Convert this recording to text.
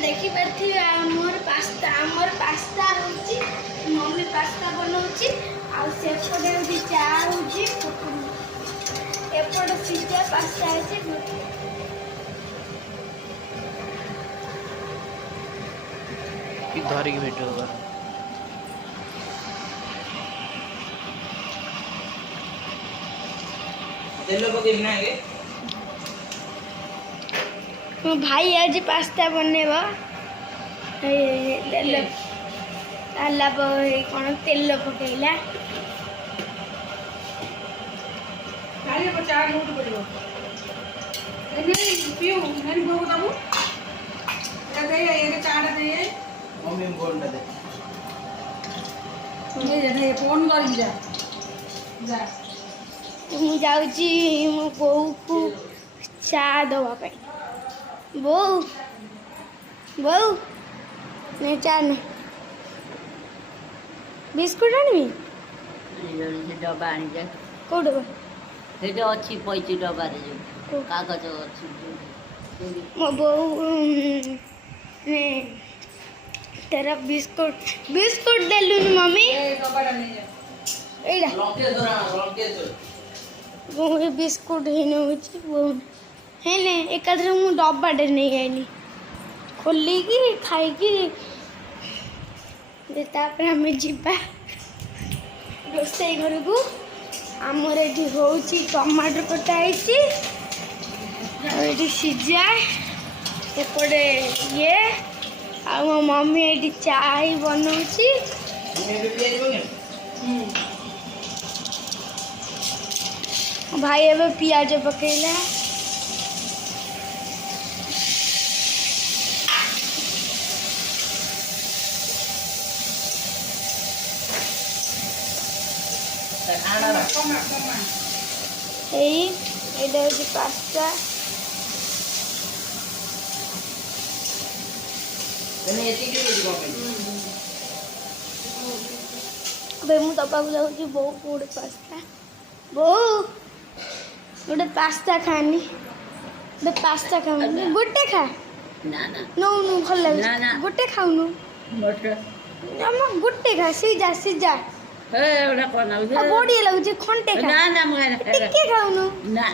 देखिपे आमर पास्ता होची mummy pasta बनाउची आ सेपटे होची चा होची एपटे सीधा पास्ता होची कि धरी के भेटो होगा तेल पके बिना आगे मो भाई आज पास्ता बनेबा तेल ताला कौन तेल पकेला गाड़ी पर चार लोग पड़ो नहीं पियो नहीं भोग दाबू दे ये चार दे मम्मी बोल दे ये फोन कर जा जा मु जाउची मो बहू को चा दवा पे बहू बहू ने चा ने बिस्कुट आनी डब्बा आनी जा को डबा सेटा अच्छी पैची डब्बा रे जो कागज अच्छी मो बहू ने तेरा बिस्कुट बिस्कुट देलुन मम्मी डब्बा नहीं जा एडा लंके वो बिस्कुट हेने होची वो हेने एकाधरे मु डब्बाटे नहीं आइली खोलिकी खाइकी तापर आम जीवा रोसई घर को आमर ये होची टमाटर कटा ये सीझा एपटे ये आ मो मम्मी ये चाय बनाऊँगी भाई एवं पियाज पकेला पास्ता मु दबा को जाऊँ बो गोटे पास्ता बो गोटे पास्ता खानी गोटे पास्ता खाऊनी गोटे खा ना ना नौ नु भल लगे ना, ना। गोटे खाऊनु मोटर हम गोटे खा सीजा सीजा हे ओडा कोन बड़ी लगुच खंटे खा ना ना टिके खाऊनु ना